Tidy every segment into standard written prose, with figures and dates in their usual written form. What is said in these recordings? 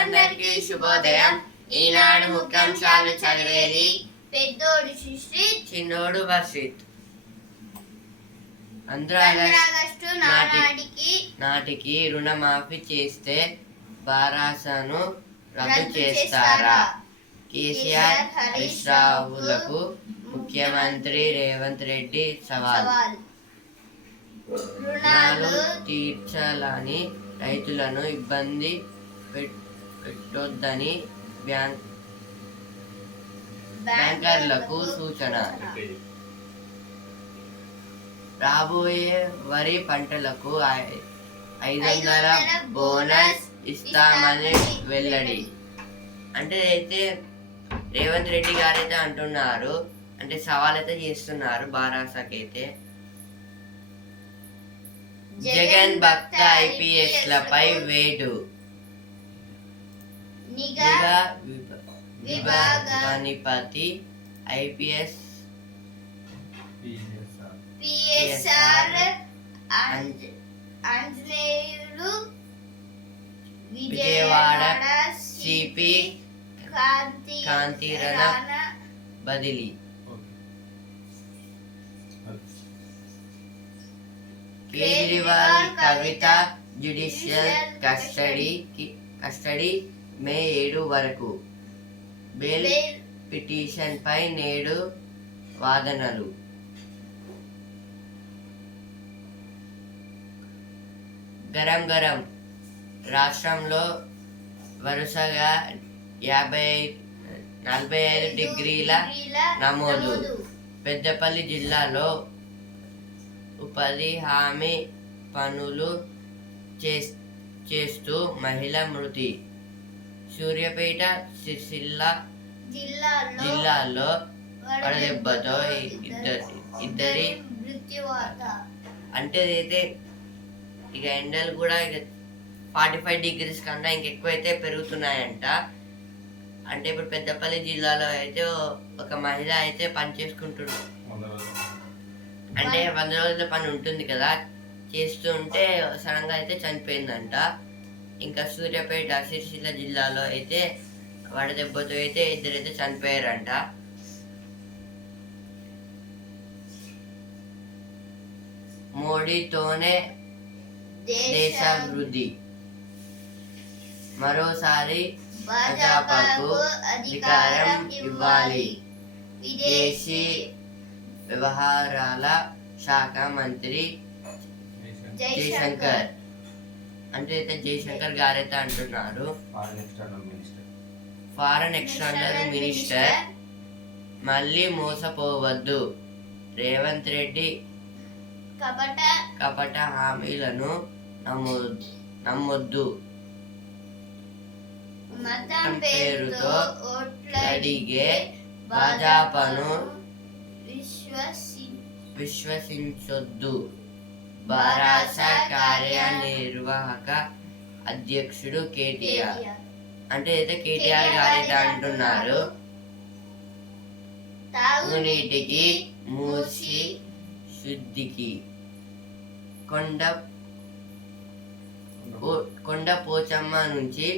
శ్రోతలందరికీ శుభోదయం. ఈనాడు ముఖ్యాంశాలు చదివేది పెద్దోడు సుశ్రీత్, చిన్నోడు వర్షిత్. ఆగస్టు నాటికి రుణమాఫీ చేస్తే బారాసను రద్దు చేస్తారా? కేసీఆర్ హరీష్ రావులకు ముఖ్యమంత్రి రేవంత్ రెడ్డి సవాల్. రుణాలు తీర్చాలని రైతులను ఇబ్బంది పెట్టొద్దని బ్యాంకర్లకు సూచన. రాబోయే వరి పంటలకు 500 బోనస్ ఇస్తామని వెల్లడి. అంటే అయితే రేవంత్ రెడ్డి గారైతే అంటున్నారు, అంటే సవాల్ అయితే చేస్తున్నారు బారాసకైతే. జగన్ భక్త ఐపీఎస్ లపై వేటు. నిఘా విభాగాధిపతి IPS PSR Anjaneyulu Vijayawada CP Kanthirana బదిలీ. Kejriwal Kavitha judicial custody May 7 వరకు. బెయిల్ పిటిషన్ పై నేడు వాదనలు. గరం రాష్ట్రంలో వరుసగా 45 డిగ్రీల నమోదు. పెద్దపల్లి జిల్లాలో ఉపాధి హామీ పనులు చేస్తూ మహిళ మృతి. సూర్యాపేట సిరిసిల్ల జిల్లాల్లో వడదెబ్బతో ఇద్దరి మృత్యువాత. అంటే అయితే ఇక ఎండలు కూడా ఇక 45 డిగ్రీస్ కన్నా ఇంకెక్కువైతే పెరుగుతున్నాయంట. అంటే ఇప్పుడు పెద్దపల్లి జిల్లాలో అయితే ఒక మహిళ అయితే పని చేసుకుంటున్నారు. అంటే 100 రోజుల పని ఉంటుంది కదా, చేస్తూ ఉంటే సడన్గా అయితే చనిపోయిందంట. ఇంకా సూర్యాపేట సిరిసిల్ల జిల్లాలో అయితే వడదెబ్బతో అయితే ఇద్దరైతే చనిపోయారంట. మోడీతోనే దేశాభివృద్ధి. మరోసారి భాజపాకు అధికారం ఇవ్వాలి. విదేశీ వ్యవహారాల శాఖ మంత్రి జయశంకర్, అంటే అయితే జయశంకర్ గారైతే అంటున్నారు, ఫారెన్ ఎక్స్టర్నల్ మినిస్టర్ మళ్ళీ మోసపోవద్దు. రేవంత్ రెడ్డి కపట హామీలను నమ్మొద్దు. మతం పేరుతో ఓట్లడిగే భాజపాను విశ్వసించొద్దు. బారాస కార్యనిర్వాహక అధ్యక్షుడు కేటీఆర్, అంటే అయితే కేటీఆర్ గారైతే అంటున్నారు, తాగునీటికి మూసి శుద్ధికి కొండ పోచమ్మ నుంచి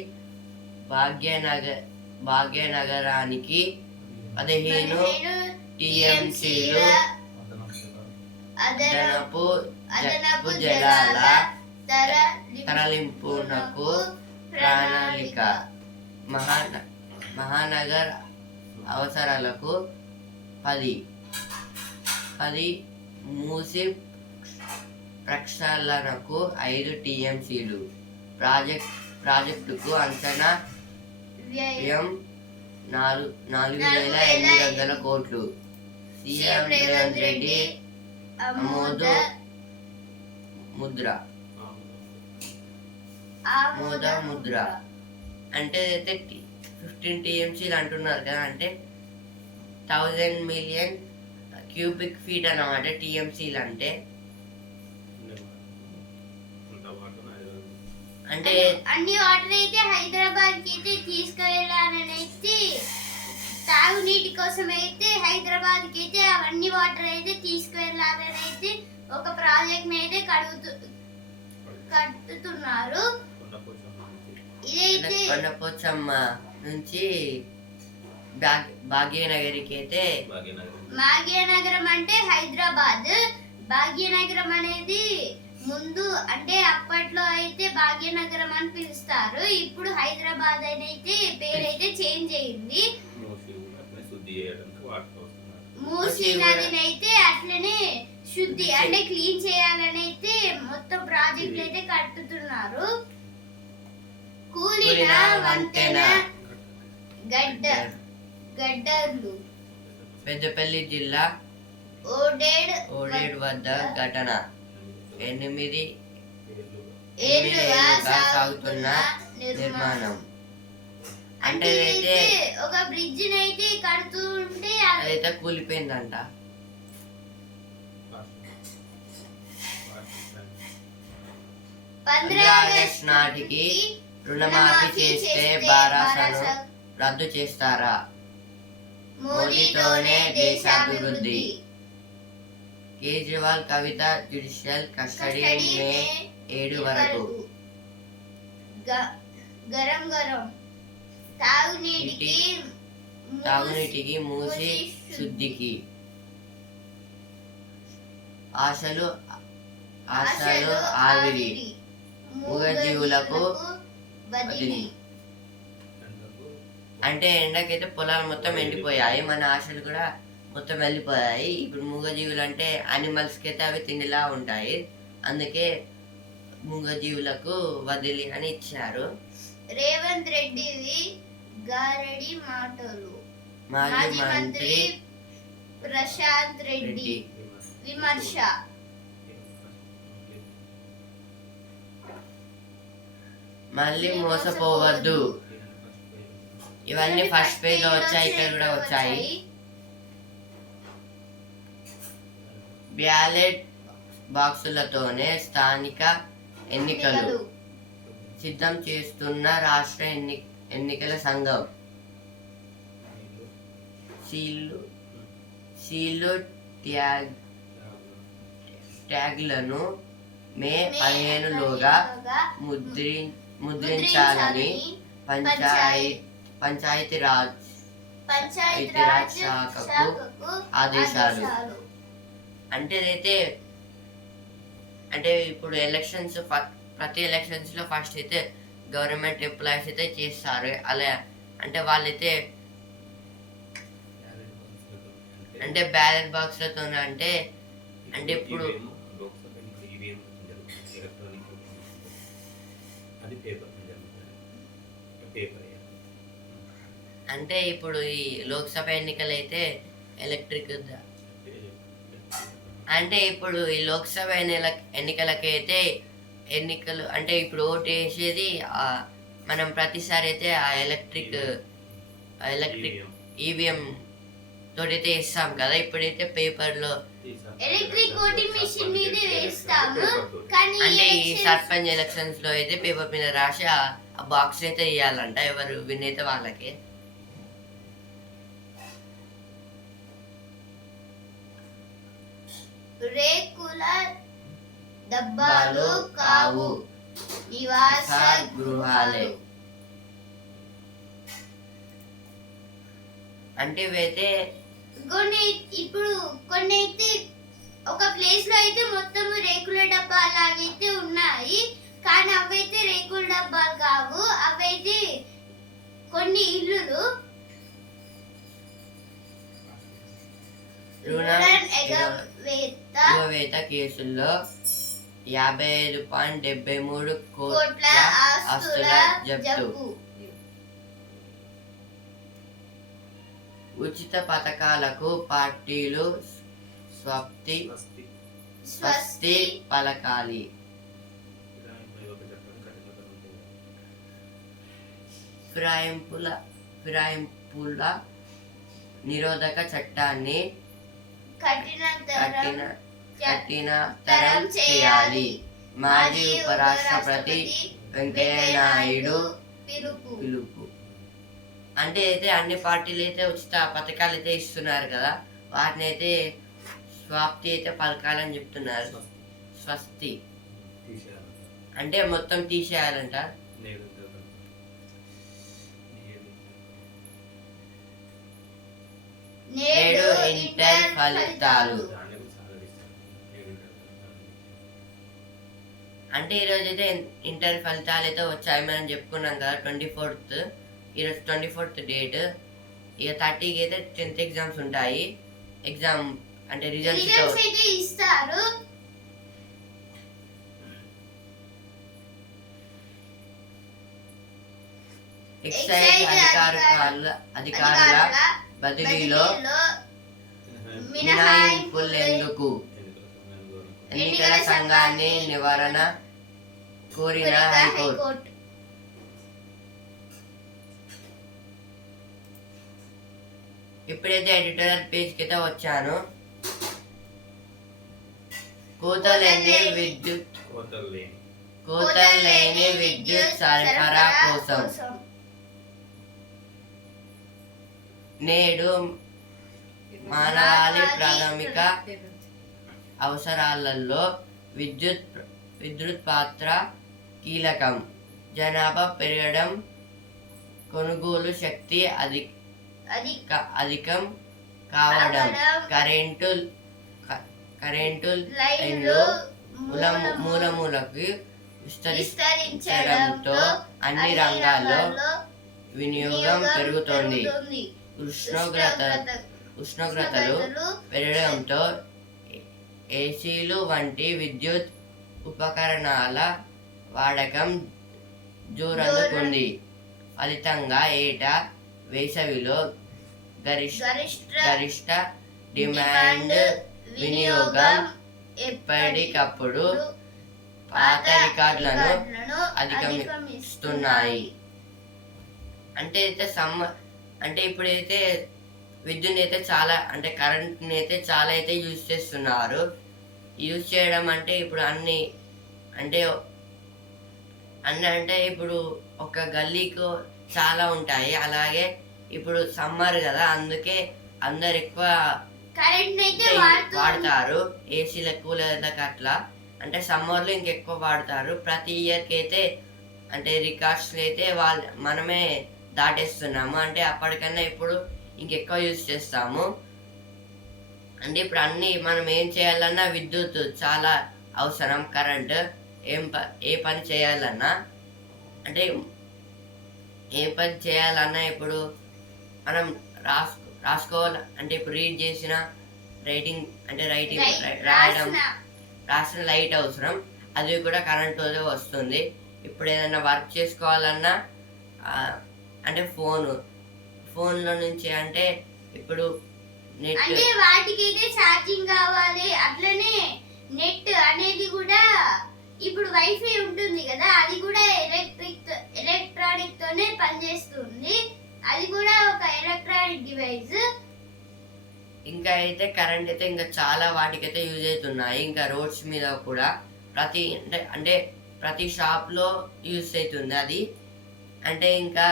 భాగ్యనగరానికి 15 టీఎంసీలు అదనపు జలాల తరలింపునకు ప్రణాళిక. మహానగర్ అవసరాలకు 10 మూసి ప్రక్షాళనకు 5 టీఎంసీలు. ప్రాజెక్టుకు అంచనా వ్యయం 4,800 కోట్లు. సీఎం రేవంత్ రెడ్డి ఆమోద ముద్ర. అంటే అయితే 15 టీఎంసీలు అంటున్నారు కదా, అంటే 1000 మిలియన్ క్యూబిక్ ఫీట్ అన్నమాట టీఎంసీలు. అంటే అన్ని వాటర్ అయితే హైదరాబాద్ కి అయితే తీసుకువెళ్ళాలని అయితే, తాగునీటి కోసం అయితే హైదరాబాద్ కి అయితే అవన్నీ వాటర్ అయితే తీసుకువెళ్ళాలని అయితే ఒక ప్రాజెక్ట్ అయితే కట్టుతున్నారు. ఇదైతే కొండపోచమ్మ నుంచి భాగ్యనగరికి అయితే భాగ్యనగరం అంటే హైదరాబాద్. భాగ్యనగరం అనేది ముందు అంటే అప్పట్లో అయితే భాగ్యనగరం అని పిలుస్తారు. ఇప్పుడు హైదరాబాద్ అని అయితే పేరైతే చేంజ్ అయింది. మూసీ నదిని అయితే అట్లనే శుద్ధి అంటే క్లీన్ చేయాలని అయితే మొత్తం ప్రాజెక్ట్ అయితే కట్టుతున్నారు. కూలిన వంతెన గడ్డర్లు పెద్దపల్లి జిల్లా ఓడేడ్ వద్ద ఘటన 8 ఏళ్లుగా సాగుతున్న నిర్మాణం. అంటే అయితే ఒక బ్రిడ్జ్ అయితే కడుతూ ఉంటే అదైతే కూలిపోయిందంట. 15 ఆగస్టు నాటికి రుణమాఫీ చేస్తే బారాసను రద్దు చేస్తారా? మోదీతోనే దేశాభివృద్ధి. Kejriwal Kavitha judicial custody May 7 వరకు. గరం గరం తాగునీటికి మూసి శుద్ధికి. ఆశలు ఆవిరి మూగజీవులకు బదిలీ. అంటే ఎండకైతే పొలాలు మొత్తం ఎండిపోయాయి, మన ఆశలు కూడా మొత్తం వెళ్ళిపోయాయి. ఇప్పుడు మూగజీవులు అంటే అనిమల్స్కి అయితే అవి తిండిలా ఉంటాయి, అందుకే మూగజీవులకు వదిలి అని ఇచ్చారు. రేవంత్ రెడ్డివి గారడి మాటలు. మాజీ మంత్రి ప్రశాంత్ రెడ్డి విమర్శ. మళ్ళీ మోసపోవద్దు. ఇవన్నీ ఫస్ట్ పేజ్ లో వచ్చాయి, ఇక్కడ కూడా వచ్చాయి. బ్యాలెట్ బాక్సులతోనే స్థానిక ఎన్నికలు సిద్ధం చేస్తున్న రాష్ట్ర ఎన్నికల సంఘం. సీలు ట్యాగ్లను మే 15 లోగా ముద్రించాలని పంచాయతీరాజ్ శాఖకు ఆదేశాలు. అంటే ఇప్పుడు ఎలక్షన్స్, ప్రతి ఎలక్షన్స్ లో ఫస్ట్ అయితే గవర్నమెంట్ ఎంప్లాయీస్ అయితే చేస్తారు. అలా అంటే వాళ్ళైతే అంటే బ్యాలెట్ బాక్స్లతో అంటే ఇప్పుడు అంటే ఇప్పుడు ఈ లోక్సభ ఎన్నికలు అయితే ఎలక్ట్రిక్. అంటే ఇప్పుడు ఈ లోక్సభ ఎన్నికలకైతే ఎన్నికలు అంటే ఇప్పుడు ఓటు వేసేది మనం ప్రతిసారి అయితే ఆ ఎలక్ట్రిక్ ఈవీఎం తోటైతే ఇస్తాం కదా. ఇప్పుడైతే పేపర్లో ఎలక్ట్రిక్ ఓటింగ్ మెషిన్ మీద వేస్తాము, కానీ అంటే ఈ సర్పంచ్ ఎలక్షన్స్ లో అయితే పేపర్ మీద రాసి ఆ బాక్స్ అయితే ఇవ్వాలంట, ఎవరు విన్ అయితే వాళ్ళకి. రేకుల డబ్బాలు కావు, నివాస గృహాలే. అంటే ఇవైతే కొన్ని అయితే ఒక ప్లేస్ లో అయితే మొత్తం రేకుల డబ్బా లాగైతే ఉన్నాయి, కానీ అవైతే రేకుల డబ్బాలు కావు, అవైతే కొన్ని ఇల్లులు. ఎగవేత కేసుల్లో 55.73 కోట్ల ఆస్తుల జప్తు. ఉచిత పథకాలకు పార్టీలు స్వస్తి పలకాలి. ఫిరాయింపుల నిరోధక చట్టాన్ని కఠినతరం చేయాలి. మాజీ ఉపరాష్ట్రపతి వెంకయ్య నాయుడు పిలుపు. అంటే అయితే అన్ని పార్టీలు అయితే ఉచిత పథకాలు అయితే ఇస్తున్నారు కదా, వాటిని అయితే స్వాప్తి అయితే పలకాలని చెప్తున్నారు. స్వస్తి అంటే మొత్తం తీసేయాలంట. ఇంటర్ ఫలితాలు. అంటే ఈరోజు అయితే ఇంటర్ ఫలితాలు అయితే వచ్చాయి, మనం చెప్పుకున్నాం కదా 24th. ఈరోజు 24th డేట్. ఇక 30కి అయితే 10th ఎగ్జామ్స్ ఉంటాయి. ఎగ్జామ్ అంటే రిజల్ట్స్ అయితే ఇస్తారు. ఎక్సైజ్ అధికారుల బదిలీలో మినహాయింపులు ఎందుకు? ఎన్నికల సంఘాన్ని నివారణ కోరిన హైకోర్టు. ఇప్పుడైతే ఎడిటోరియల్ పేజ్ కి అయితే వచ్చాను. కోతలేని విద్యుత్ సరఫరా కోసం నేడు మానవాళి ప్రాథమిక అవసరాలలో విద్యుత్ పాత్ర కీలకం. జనాభా పెరగడం, కొనుగోలు శక్తి అధికం కావడం, కరెంటు లైన్లు మూలమూలకు విస్తరించడంతో అన్ని రంగాల్లో వినియోగం పెరుగుతోంది. ఉష్ణోగ్రతలు పెరగడంతో ఏసీలు వంటి విద్యుత్ ఉపకరణాల వాడకం జోరందుకుంది. ఫలితంగా ఏటా వేసవిలో గరిష్ట డిమాండ్ వినియోగం ఎప్పటికప్పుడు పాత రికార్డులను అధిగమిస్తున్నాయి. అంటే ఇప్పుడైతే విద్యుత్ అయితే చాలా అంటే కరెంట్ని అయితే చాలా అయితే యూజ్ చేస్తున్నారు. యూజ్ చేయడం అంటే ఇప్పుడు అన్ని అంటే ఇప్పుడు ఒక గల్లీకు చాలా ఉంటాయి. అలాగే ఇప్పుడు సమ్మర్ కదా, అందుకే అందరు ఎక్కువ వాడతారు. ఏసీల కూలర్లకు అట్లా అంటే సమ్మర్లో ఇంకెక్కువ వాడతారు. ప్రతి ఇయర్కి అయితే అంటే రికార్డ్స్ అయితే మనమే దాటేస్తున్నాము. అంటే అప్పటికన్నా ఇప్పుడు ఇంకెక్కువ యూజ్ చేస్తాము. అంటే ఇప్పుడు అన్నీ మనం ఏం చేయాలన్నా విద్యుత్ చాలా అవసరం. కరెంట్ ఏ పని చేయాలన్నా ఇప్పుడు మనం రాసుకోవాలి అంటే ఇప్పుడు రీడ్ చేసిన రాసిన లైట్ అవసరం, అది కూడా కరెంట్ వస్తుంది. ఇప్పుడు ఏదైనా వర్క్ చేసుకోవాలన్నా అంటే ఫోన్లో నుంచి అంటే ఇప్పుడు నెట్ వాటికి అయితే ఛార్జింగ్ కావాలి. అట్లనే నెట్ అనేది కూడా ఇప్పుడు వైఫై ఉంటుంది కదా, అది కూడా ఎలక్ట్రానిక్ తోనే పనిచేస్తుంది. అది కూడా ఒక ఎలక్ట్రానిక్ డివైస్. ఇంకా అయితే కరెంట్ అయితే ఇంకా చాలా వాటికైతే యూజ్ అవుతున్నాయి. ఇంకా రోడ్స్ మీద కూడా ప్రతి షాప్లో యూజ్ అవుతుంది అది. అంటే ఇంకా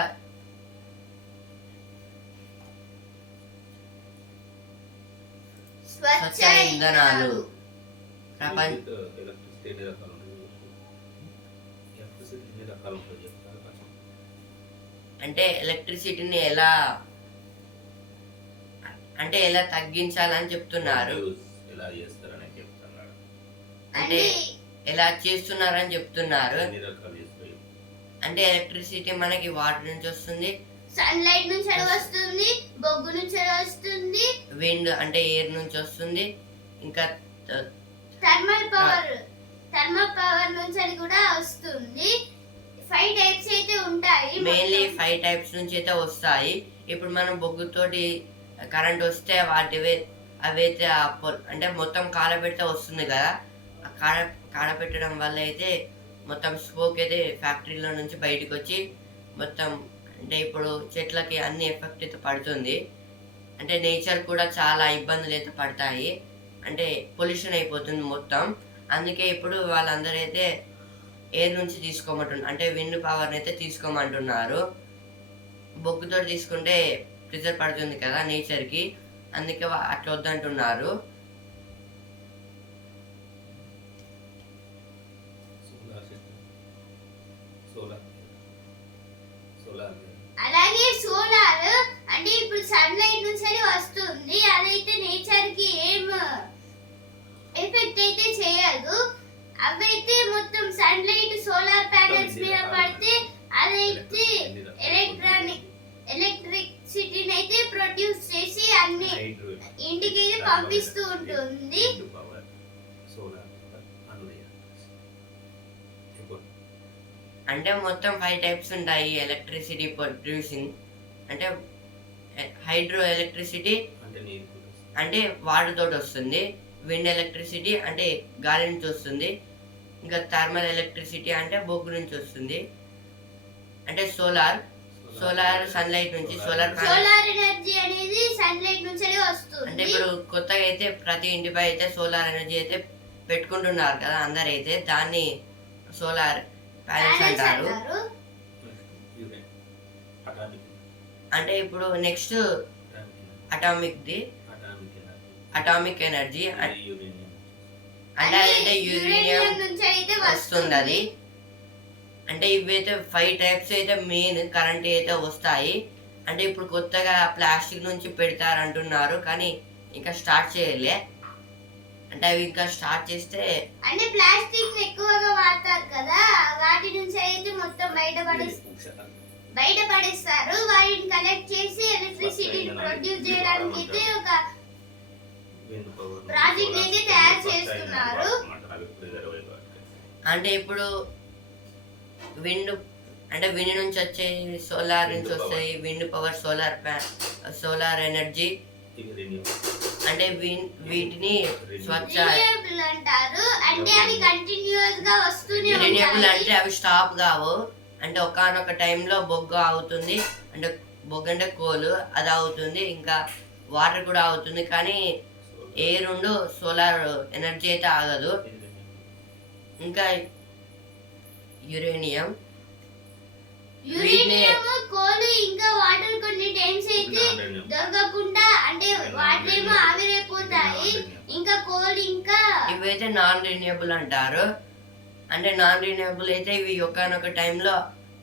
స్వచ్ఛ ఇంధనాలు అంటే ఎలక్ట్రిసిటీని ఎలా తగ్గించాలని చెప్తున్నారు. అంటే ఎలా చేస్తున్నారని చెప్తున్నారు. అంటే ఎలక్ట్రిసిటీ మనకి వాటర్ నుంచి వస్తుంది, సన్లైట్ నుంచి వస్తుంది, బొగ్గు నుంచి వస్తుంది, విండ్ అంటే ఎయిర్ నుంచి వస్తుంది, ఇంకా థర్మల్ పవర్ నుంచి కూడా వస్తుంది. 5 టైప్స్ అయితే ఉంటాయి. మెయిన్లీ 5 టైప్స్ నుంచి అయితే వస్తాయి. ఇప్పుడు మనం బొగ్గుతోటి కరెంట్ వస్తే అవైతే అంటే మొత్తం కాలబెడితే వస్తుంది కదా. కాడపెట్టడం వల్ల అయితే మొత్తం స్మోక్ అయితే ఫ్యాక్టరీలో నుంచి బయటకు వచ్చి మొత్తం అంటే ఇప్పుడు చెట్లకి అన్ని ఎఫెక్ట్ అయితే పడుతుంది. అంటే నేచర్ కూడా చాలా ఇబ్బందులు అయితే పడతాయి. అంటే పొల్యూషన్ అయిపోతుంది మొత్తం. అందుకే ఇప్పుడు వాళ్ళందరూ అయితే ఎయిర్ నుంచి తీసుకోమంటున్నారు, అంటే విండ్ పవర్ని అయితే తీసుకోమంటున్నారు. బొగ్గుతో తీసుకుంటే ప్రెజర్ పడుతుంది కదా నేచర్కి, అందుకే అట్లా వద్దంటున్నారు. అలాగే సోలార్ అంటే ఇప్పుడు సన్లైట్ నుంచి వస్తుంది, అదైతే సన్లైట్ సోలార్ ప్యానెల్స్ మీద పడితే అదైతే ఎలక్ట్రిసిటీని అయితే ప్రొడ్యూస్ చేసి అన్ని ఇంటికి అయితే పంపిస్తూ ఉంటుంది. అంటే మొత్తం 5 టైప్స్ ఉంటాయి ఎలక్ట్రిసిటీ ప్రొడ్యూసింగ్. అంటే హైడ్రో ఎలక్ట్రిసిటీ అంటే వాటర్ తోటి వస్తుంది, విండ్ ఎలక్ట్రిసిటీ అంటే గాలి నుంచి వస్తుంది, ఇంకా థర్మల్ ఎలక్ట్రిసిటీ అంటే బొగ్గు నుంచి వస్తుంది, అంటే సోలార్ సన్లైట్ నుంచి సోలార్ ఎనర్జీ అనేది సన్లైట్ నుంచి వస్తుంది. అంటే ఇప్పుడు కొత్తగా అయితే ప్రతి ఇంటిపై అయితే సోలార్ ఎనర్జీ అయితే పెట్టుకుంటున్నారు కదా అందరైతే, దాన్ని సోలార్ ప్యానెల్స్ అంటారు. అంటే ఇప్పుడు నెక్స్ట్ అటామిక్ ఎనర్జీ అంటే అదైతే యురేనియం నుంచి అయితే వస్తుంది. అది అంటే ఇవైతే 5 టైప్స్ అయితే మెయిన్ కరెంట్ అయితే వస్తాయి. అంటే ఇప్పుడు కొత్తగా ప్లాస్టిక్ నుంచి పెడతారంటున్నారు కానీ ఇంకా స్టార్ట్ చేయలే. అంటే అవి ఇంకా స్టార్ట్ చేస్తే అంటే ప్లాస్టిక్ ఎక్కువగా వాడతారు కదా, వాటి నుంచి అయితే మొత్తం బయట పడేస్తారు. వాటిని కలెక్ట్ చేసి ఎలక్ట్రిసిటీని ప్రొడ్యూస్ చేయడానికి అయితే ఒక ప్రాజెక్ట్ అయితే తయారు చేస్తున్నారు. అంటే ఇప్పుడు విండ్ నుంచి వచ్చే సోలార్ నుంచి వస్తాయి విండ్ పవర్, సోలార్ ఎనర్జీ. అంటే వీటిని స్వచ్ఛ రిన్యూవబుల్ అంటారు. అంటే అవి కంటిన్యూస్ గా వస్తూనే రిన్యూవబుల్ ఉంటాయి. అంటే అవి స్టాప్ కావు. అంటే ఒకానొక టైంలో బొగ్గు అవుతుంది, అంటే బొగ్గు అంటే కోలు అది అవుతుంది, ఇంకా వాటర్ కూడా అవుతుంది. కానీ ఏ రెండు సోలార్ ఎనర్జీ అయితే ఆగదు. ఇంకా యురేనియం, కోలు ఇంకా వాటర్ కొన్ని టైమ్స్ అయితే దొరకకుండా అంటే వాటర్ ఏమో ఆవిరైపోతాయి. ఇంకా కోల్ ఇంకా ఇవైతే నాన్ రిన్యూవబుల్ అంటారు. అంటే నాన్ రిన్యూవబుల్ అయితే ఇవి ఒకానొక టైంలో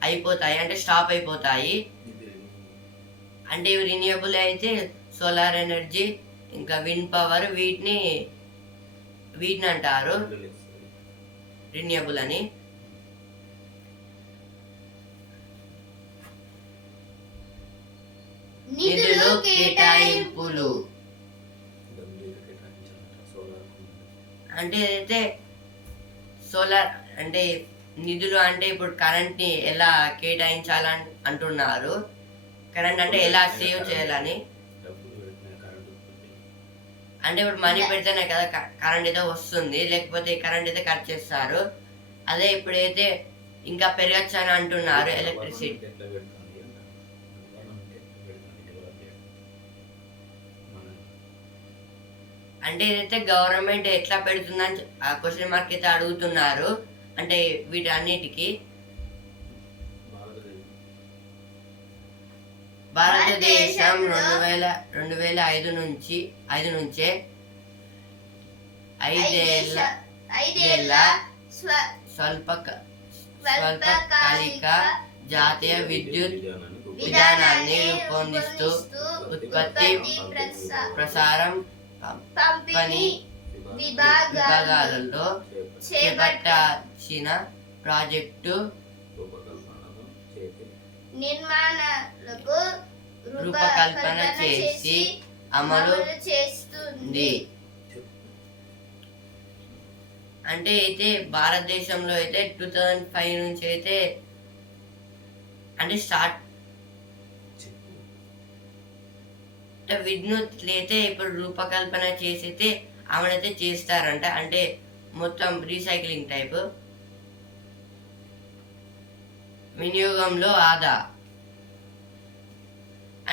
అయిపోతాయి, అంటే స్టాప్ అయిపోతాయి. అంటే ఇవి రిన్యూవబుల్ అయితే సోలార్ ఎనర్జీ ఇంకా విండ్ పవర్, వీటిని అంటారు రిన్యూవబుల్ అని. నిధులు కేటాయింపులు అంటే అయితే సోలార్ అంటే నిధులు అంటే ఇప్పుడు కరెంట్ ని ఎలా కేటాయించాలని అంటున్నారు. కరెంట్ అంటే ఎలా సేవ్ చేయాలని. అంటే ఇప్పుడు మనీ పెడితేనే కదా కరెంట్ అయితే వస్తుంది, లేకపోతే కరెంట్ అయితే కట్ చేస్తారు. అదే ఇప్పుడైతే ఇంకా పెరగచ్చు అని అంటున్నారు ఎలక్ట్రిసిటీ. అంటే ఇదైతే గవర్నమెంట్ ఎట్లా పెడుతుందని క్వశ్చన్ మార్క్ అయితే అడుగుతున్నారు. అంటే వీటన్నిటికీ భారతదేశం 2005 నుంచే 5 ఏళ్ల స్వల్పకాలిక జాతీయ విద్యుత్ విధానాన్ని రూపొందిస్తూ ఉత్పత్తి, ప్రసారం, పంపిణీ విభాగాలలో చేపట్టాల్సిన ప్రాజెక్టు నిర్మాణాలకు రూపకల్పన చేసి అమలు చేస్తుంది. అంటే అయితే భారతదేశంలో అయితే 2005 నుంచి అయితే అంటే స్టార్ట్ విద్యుత్ అయితే ఇప్పుడు రూపకల్పన చేసి ఆమెనైతే చేస్తారంట. అంటే మొత్తం రీసైక్లింగ్ టైప్. వినియోగంలో ఆదా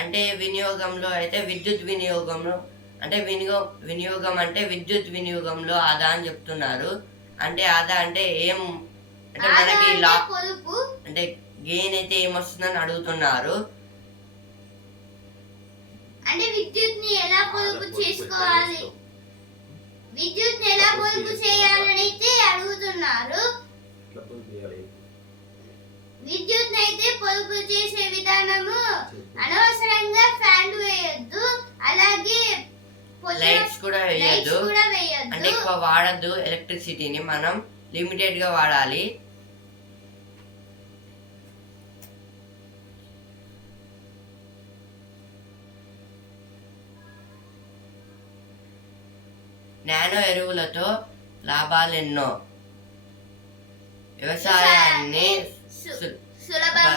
అంటే వినియోగంలో అయితే విద్యుత్ వినియోగంలో అంటే వినియోగం అంటే విద్యుత్ వినియోగంలో ఆదా అని చెప్తున్నారు. అంటే ఆదా అంటే ఏం అంటే మనకి అంటే గెయిన్ అయితే ఏమొస్తుందని అడుగుతున్నారు. అంటే విద్యుత్ ని ఎలా పొదుపు చేసుకోవాలి, విద్యుత్ ని ఎలా పొదుపు చేయాలని అయితే అడుగుతున్నారు. విద్యుత్ ని అయితే పొదుపు చేసే విధానము అనవసరంగా ఫ్యాన్లు వేయొద్దు, అలాగే లైట్స్ కూడా వేయొద్దు. అంటే ఎక్కువ వాడద్దు ఎలక్ట్రిసిటీని, మనం లిమిటెడ్ గా వాడాలి. నానో ఎరువులతో లాభాలెన్నో. వ్యవసాయాన్ని సులభం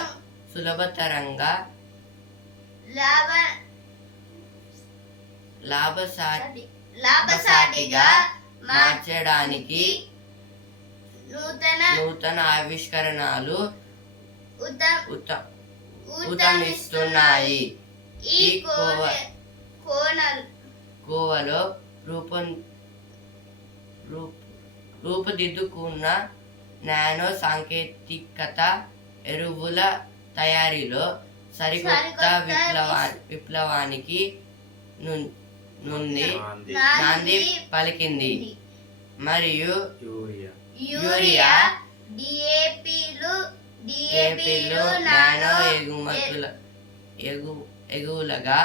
సులభతరంగా లాభసాటిగా మార్చడానికి నూతన ఆవిష్కరణలు ఉత్తమిస్తున్నాయి. ఈ కోవలో రూపుదిద్దుకున్న నానో సాంకేతికత ఎరువుల తయారీలో సరికొత్త విప్లవానికి నాంది పలికింది. మరియు యూరియా, డిఏపిలు నానో ఎరువులుగా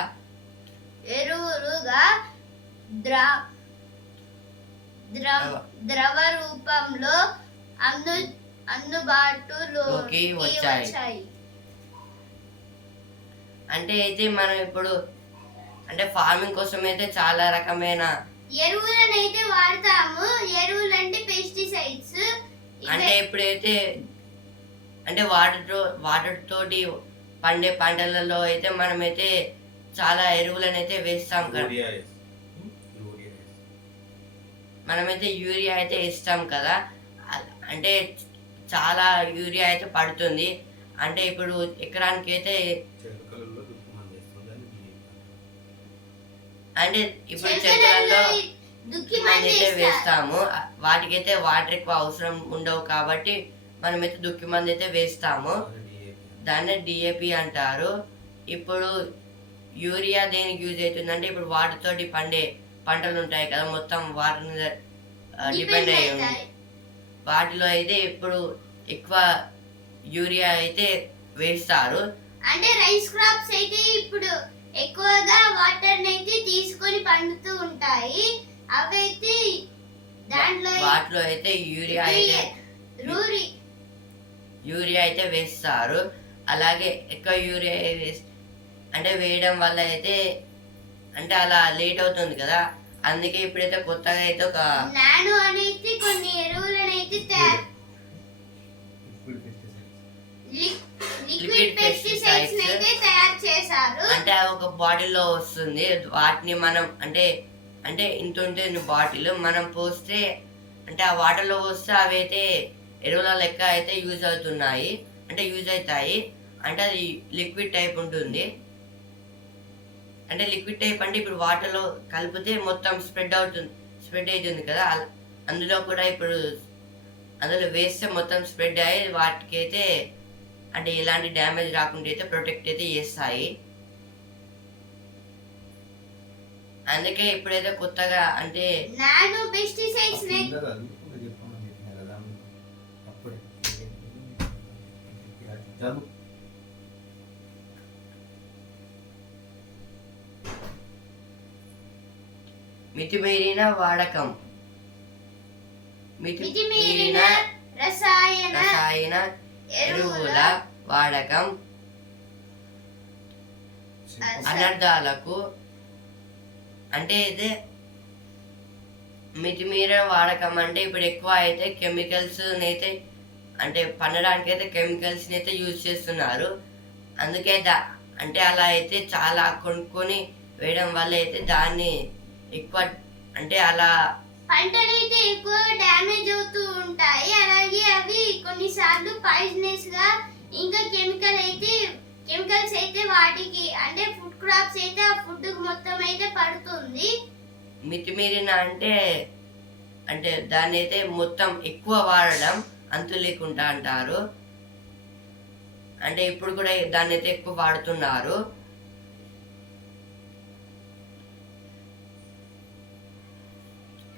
ద్రవ రూపంలో అందుబాటులోకి వచ్చాయి. అంటే అయితే మనం ఇప్పుడు అంటే ఫార్మింగ్ కోసం అయితే చాలా రకమైన ఎరువులను అయితే వాడతాము. ఎరువులు అంటే పెస్టిసైడ్స్. అంటే ఇప్పుడైతే అంటే వాటర్ తోటి పండే పంటలలో అయితే మనమైతే చాలా ఎరువులను అయితే వేస్తాం కదా. మనమైతే యూరియా అయితే ఇస్తాం కదా. అంటే చాలా యూరియా అయితే పడుతుంది. అంటే ఇప్పుడు ఎకరానికి అయితే అంటే ఇప్పుడు చెట్లలో అయితే వేస్తాము. వాటికైతే వాటర్ ఎక్కువ అవసరం ఉండవు కాబట్టి మనమైతే దుక్కి మంది అయితే వేస్తాము. దాన్ని డిఏపి అంటారు. ఇప్పుడు యూరియా దేనికి యూజ్ అవుతుందంటే ఇప్పుడు వాటితోటి పండే పంటలు ఉంటాయి కదా, మొత్తం వాటి మీద డిపెండ్ అయ్యి ఉంది. వాటిలో అయితే ఇప్పుడు ఎక్కువ యూరియా అయితే వేస్తారు. అంటే రైస్ క్రాప్స్ అయితే ఇప్పుడు ఎక్కువగా వాటర్ అయితే తీసుకొని పండుతూ ఉంటాయి. అవైతే వాటిలో అయితే యూరియా అయితే వేస్తారు. అలాగే ఎక్కువ యూరియా అంటే వేయడం వల్ల అయితే అంటే అలా లేట్ అవుతుంది కదా. అందుకే ఇప్పుడైతే కొత్తగా అయితే ఒక నానో అనేది కొన్ని ఎరువులను అయితే లిక్విడ్ పెస్టిసైడ్స్ అయితే తయారు చేశారు. అంటే ఒక బాటిల్లో వస్తుంది. వాటిని మనం అంటే ఇంత ఉంటుంది బాటిల్, మనం పోస్తే అంటే ఆ వాటర్లో పోస్తే అవి అయితే ఎరువుల లెక్క అయితే యూజ్ అవుతాయి. అంటే అది లిక్విడ్ టైప్ ఉంటుంది. అంటే లిక్విడ్ టైప్ అంటే ఇప్పుడు వాటర్లో కలిపితే మొత్తం స్ప్రెడ్ అవుతుంది కదా. అందులో కూడా ఇప్పుడు అందులో వేస్తే మొత్తం స్ప్రెడ్ అయ్యి వాటికి అయితే అంటే ఎలాంటి డ్యామేజ్ రాకుండా అయితే ప్రొటెక్ట్ అయితే చేస్తాయి. అందుకే ఇప్పుడైతే కొత్తగా అంటే నానో పెస్టిసైడ్స్ మితిమీరిన వాడకం, మితిమీరిన రసాయన ఎరువుల వాడకం అనర్థాలకు అంటే ఇది మితిమీరిన వాడకం అంటే ఇప్పుడు ఎక్కువ అయితే కెమికల్స్ అయితే అంటే పండడానికి అయితే కెమికల్స్ అయితే యూజ్ చేస్తున్నారు. అందుకే అంటే అలా అయితే చాలా కొనుక్కొని వేయడం వల్ల అయితే దాన్ని ఎక్కువ అంటే అలా పంటలు అయితే ఎక్కువ డ్యామేజ్ అవుతూ ఉంటాయి. అలాగే అవి కొన్నిసార్లు పాయిజనస్ గా ఇంకా కెమికల్స్ అయితే వాటికి అంటే ఫుడ్ క్రాప్స్ అయితే ఆ ఫుడ్ మొత్తం అయితే పడుతుంది. మితిమీరిన అంటే దాన్ని అయితే మొత్తం ఎక్కువ వాడడం అంతు లేకుండా అంటారు. అంటే ఇప్పుడు కూడా దాన్ని అయితే ఎక్కువ వాడుతున్నారు.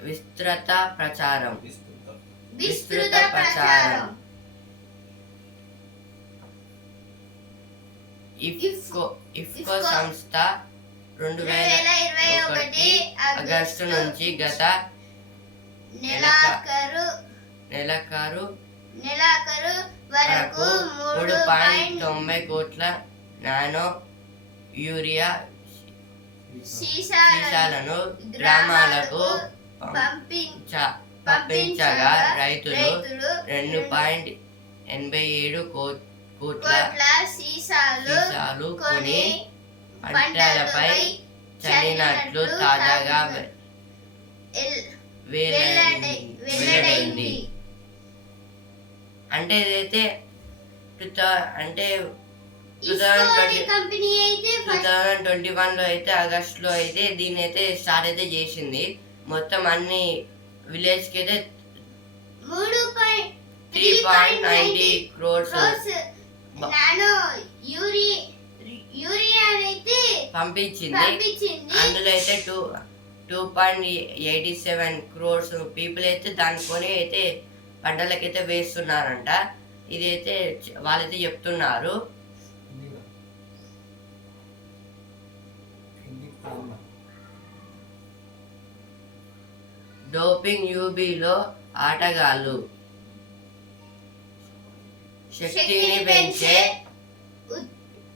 విస్తృత ప్రచారం ఇఫ్కో సంస్థ 2021 ఆగస్టు నుంచి గత నెలాఖరు వరకు 3.90 కోట్ల నానో యూరియా సీసాలను గ్రామాలకు పంపించగా రైతులు 2.87 కోట్ల సీసాలు కొని పంటలపై చల్లినట్లు తాజాగా వెల్లడైంది. అంటే ఇదైతే 2021లో అయితే ఆగస్టులో అయితే దీన్ని అయితే స్టార్ట్ అయితే చేసింది. మొత్తం అన్ని విలేజ్ కి అయితే 3.90 crores పంపించింది. అందులో అయితే 2.87 crores పీపుల్ అయితే దాని కొని అయితే పంటలకైతే వేస్తున్నారంట. ఇదైతే వాళ్ళైతే చెప్తున్నారు. డోపింగ్ యూబీలో ఆటగాళ్ళు శక్తిని పెంచే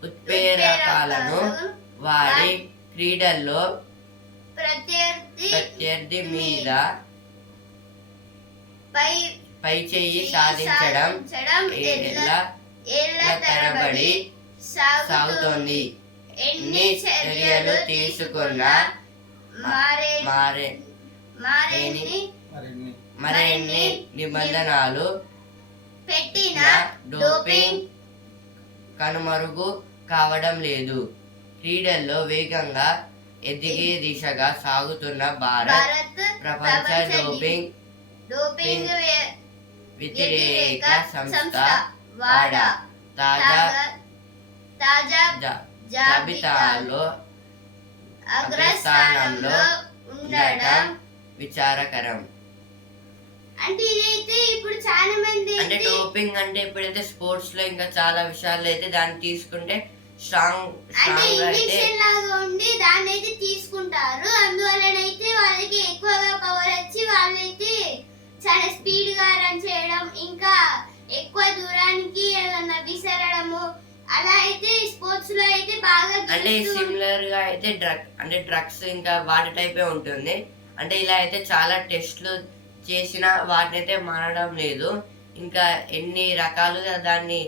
ఉత్ప్రేరకాలను వాడి క్రీడల్లో ప్రత్యర్థి మీద పై చేయి సాధించడం ఏళ్ల తరబడి సాగుతోంది. ఎన్ని చర్యలు తీసుకున్నా మరిన్ని నిబంధనలు పెట్టిన డోపింగ్ కనుమరుగు కావడం లేదు. క్రీడల్లో వేగంగా ఎదిగే దిశగా సాగుతున్న భారత్ ప్రపంచ డోపింగ్ వ్యతిరేక సంస్థ వాడా తాజా జాబితాలో అగ్రస్థానంలో ఉండడం విచారకరం. అంటే ఇదైతే ఇప్పుడు చాలా మంది అంటే డోపింగ్ అంటే ఇప్పుడైతే స్పోర్ట్స్ లో ఇంకా చాలా విషయాల్లో అయితే దాన్ని తీసుకుంటే స్ట్రాంగ్ లాగా ఉండి దాన్ని అయితే తీసుకుంటారు. అందువల్లనైతే వాళ్ళకి ఎక్కువగా పవర్ వచ్చి వాళ్ళైతే చాలా స్పీడ్ గా రన్ చేయడం, ఇంకా ఎక్కువ దూరానికి ఏదన్నా విసరడము అలా అయితే స్పోర్ట్స్ లో అయితే బాగా అంటే సిమిలర్ గా అయితే డ్రగ్స్ ఇంకా వాటి టైపే ఉంటుంది. అంటే ఇలా అయితే చాలా టెస్ట్లు చేసినా వాటిని అయితే మానడం లేదు. ఇంకా ఎన్ని రకాలుగా దాన్ని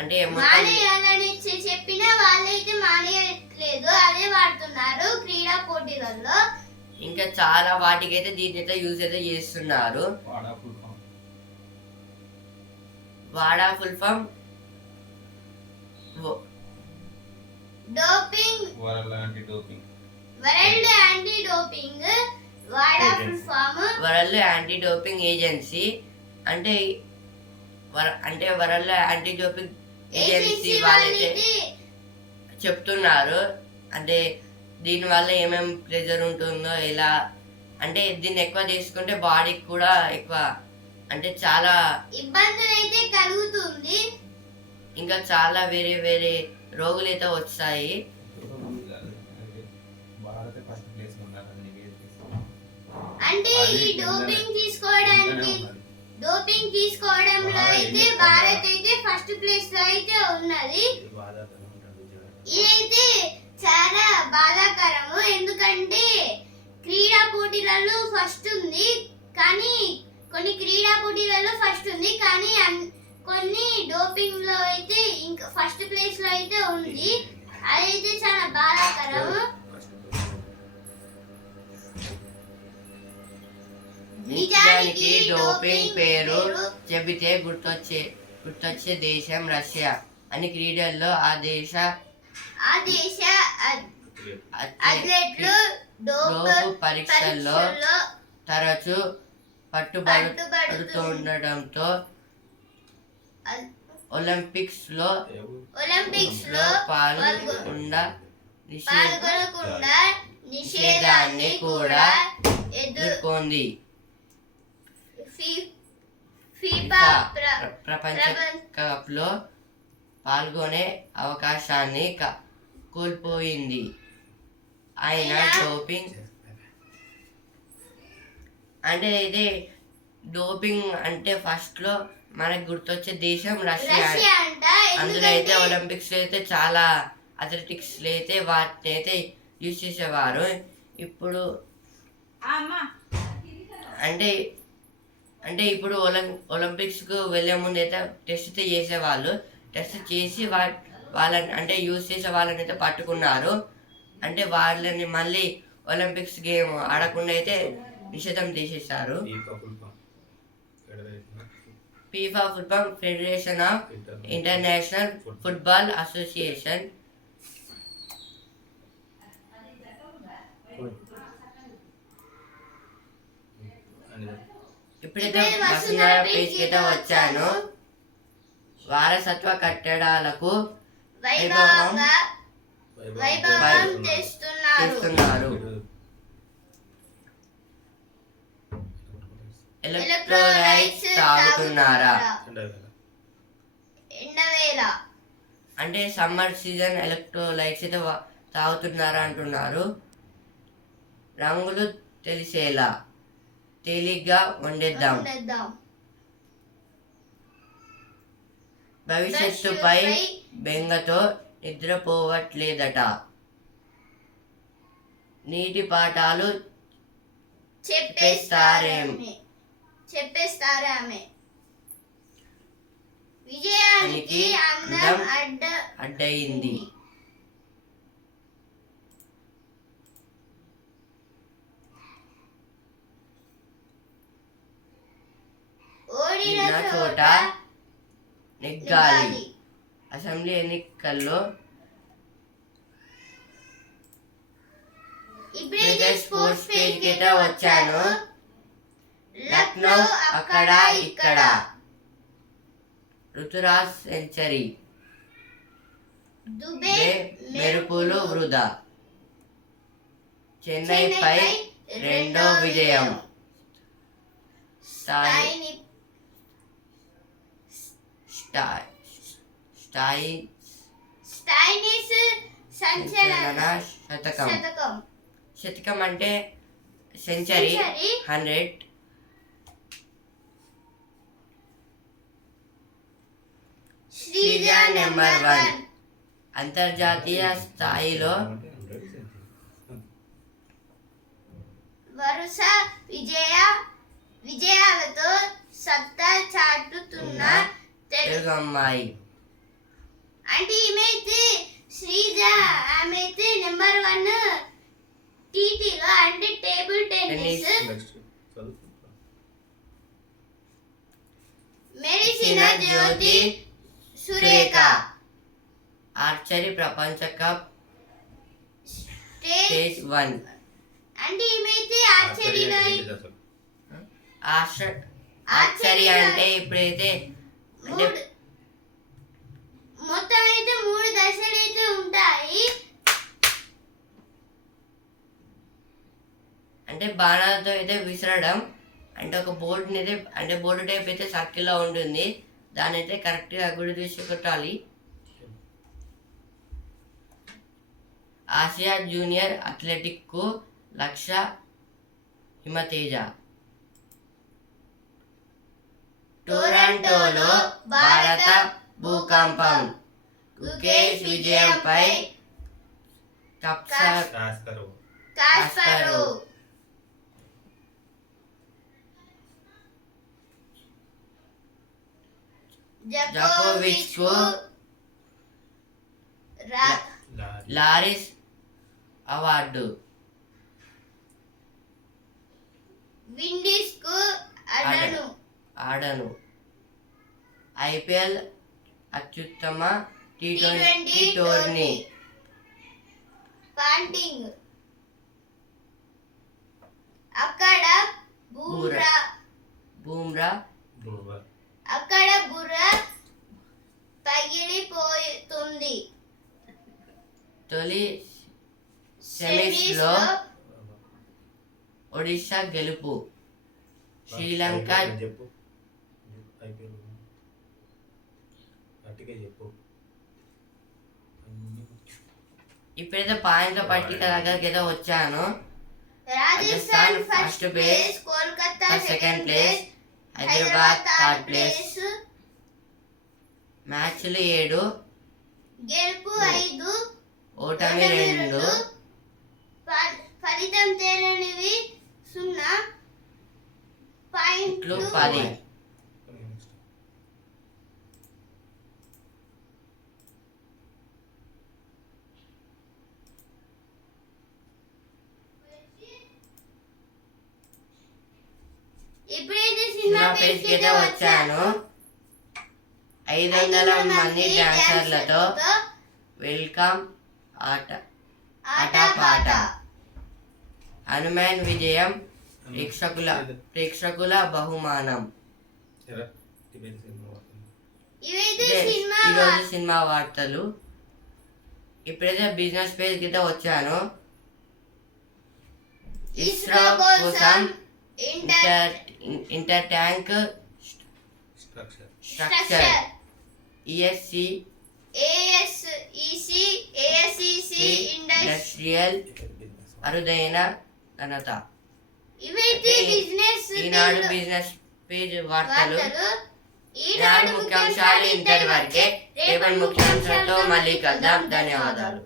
అంటే మానేయాలని చెప్పినా వాళ్ళైతే మానేయట్లేదు, అదే వాడుతున్నారు క్రీడా పోటీలలో. ఇంకా చాలా వాటికైతే దీన్ని అయితే యూజ్ అయితే చేస్తున్నారు. వాడా full form doping world anti doping వాడా full form world anti doping agency. అంటే వరల్డ్ యాంటీ డోపింగ్ ఏజెన్సీ వాళ్ళైతే చెప్తున్నారు. అంటే దీనివల్ల ఏమేమి ప్రెజర్ ఉంటుందో ఎలా అంటే దీన్ని ఎక్కువ తీసుకుంటే బాడీకి కూడా ఎక్కువ అంటే చాలా ఇబ్బందులు అయితే కలుగుతుంది. ఇంకా చాలా వేరే వేరే రోగులు అయితే వస్తాయి. అంటే ఈ డోపింగ్ తీసుకోవడంలో అయితే భారత్ అయితే ఫస్ట్ ప్లేస్ లో అయితే ఉన్నది. ఇదైతే చాలా బాధాకరము, ఎందుకంటే క్రీడా పోటీలలో ఫస్ట్ ఉంది కానీ కొన్ని డోపింగ్ లో అయితే ఇంకా ఫస్ట్ ప్లేస్ లో అయితే ఉంది. అదైతే చాలా బాధాకరము. నిజానికి డోపింగ్ పేరు చెబితే గుర్తొచ్చే దేశం రష్యా అని. క్రీడల్లో ఆ దేశ అథ్లెట్లు డోపు పరీక్షల్లో తరచూ పట్టుబడుతుండటంతో ఒలింపిక్స్ లో పాల్గొనకుండా నిషేధాన్ని కూడా ఎదుర్కొంది. ప్రపంచ కప్ లో పాల్గొనే అవకాశాన్ని కోల్పోయింది. ఆయన డోపింగ్ అంటే ఇది డోపింగ్ అంటే ఫస్ట్ లో మనకు గుర్తొచ్చే దేశం రష్యా. అందులో అయితే ఒలింపిక్స్ లో అయితే చాలా అథ్లెటిక్స్ లో అయితే వాటిని అయితే యూజ్ చేసేవారు. ఇప్పుడు అంటే అంటే ఇప్పుడు ఒలింపిక్స్కు వెళ్ళే ముందు అయితే టెస్ట్ చేసేవాళ్ళు. టెస్ట్ చేసి వాళ్ళని అంటే యూజ్ చేసే వాళ్ళని అయితే పట్టుకున్నారు. అంటే వాళ్ళని మళ్ళీ ఒలింపిక్స్ గేమ్ ఆడకుండా అయితే నిషేధం చేసేసారు. FIFA football federation of international football association ఇప్పుడైతే వసుంధర పేజ్కి అయితే వచ్చాను. వారసత్వ కట్టడాలకు వైభవం తెస్తున్నారు. ఎలక్ట్రోలైట్స్ తాగుతున్నారా? ఎండవేళ అంటే సమ్మర్ సీజన్ ఎలక్ట్రోలైట్స్ అయితే తాగుతున్నారా అంటున్నారు. రంగులు తెలిసేలా తేలిగ్గా వండేద్దాం. భవిష్యత్తుపై బెంగతో నిద్రపోవట్లేదట. నీటి పాఠాలు చెప్పేస్తారామె. విజయానికి అందం అడ్డయింది. ఓడిన చోట నెగ్గాలి. అసెంబ్లీ ఎన్నికల్లో ఇప్పుడైతే స్పోర్ట్స్ పేజ్కి అయితే వచ్చాను. లక్నో అక్కడ ఇక్కడ. రుతురాజ్ సెంచరీ. దుబే మెరుపులు వృధా. చెన్నైపై రెండో విజయం. స్టైనిస్ సంచలన శతకం అంటే సెంచరీ 100. శ్రీజ నెంబర్ 1. అంతర్జాతీయ స్థాయిలో వరుస విజయాలతో సత్తా చాటుతున్న తెలుగు అమ్మాయి. అంటే ఈమెయితే శ్రీజ, ఆమె అయితే నెంబర్ 1 టీటీలో అంటే టేబుల్ టెన్నిస్. మెరిసిన జ్యోతి సురేఖ. ఆర్చరీ ప్రపంచ కప్ స్టేజ్ 1. అంటే ఈమెయితే ఆర్చరీలో ఆర్చరీ అంటే ఇప్పుడైతే అంటే మొత్తం అయితే 3 దశలు అయితే ఉంటాయి. అంటే బాణాలతో అయితే విసరడం. అంటే ఒక బోర్డుని అయితే అంటే బోర్డు టైప్ అయితే సర్కిల్లో ఉంటుంది. దాని అయితే కరెక్ట్గా గుడి తీసి కొట్టాలి. ఆసియా జూనియర్ అథ్లెటిక్కు లక్ష్య హిమతేజ. టొరంటోలో భారత భూకంపం. గుకేష్ విజయంపై కాస్పరోవ్. జకోవిచ్ కు లారిస్ అవార్డు. విండీస్ కు ఆడను. ఐపీఎల్ అత్యుత్తమ టీ20 టోర్నీ. పాంటింగ్. అక్కడ బూమ్రా అక్కడ బుర్ర పగిలిపోతుంది. తొలి సెమీస్లో ఒడిషా గెలుపు. శ్రీలంక ఇప్పుడైతే పాయింట్ల పట్టిక దగ్గరికి అయితే వచ్చాను. Rajasthan first place, Kolkata second place, Hyderabad third place. మ్యాచ్లు 7, గెలుపు 5, ఓటమి 2. ఫలితం తేలనివి 0. పేజ్కి అయితే వచ్చాను. 500 మంది డాన్సర్లతో వెల్కమ్ ఆట పాట. హనుమాన్ విజయం ప్రేక్షకుల బహుమానం. ఈరోజు సినిమా వార్తలు. ఇప్పుడైతే బిజినెస్ పేజ్ కింద వచ్చాను. ఇస్రో కోసం inter tank structure ESEC industrial అరుదైన ఘనత. ఈనాడు బిజినెస్ పేజ్ వార్తలు. ఈనాడు ముఖ్యాంశాలు ఇంతటి వరకే. రేపటి ముఖ్యాంశాలతో మళ్ళీ కలుద్దాం. ధన్యవాదాలు.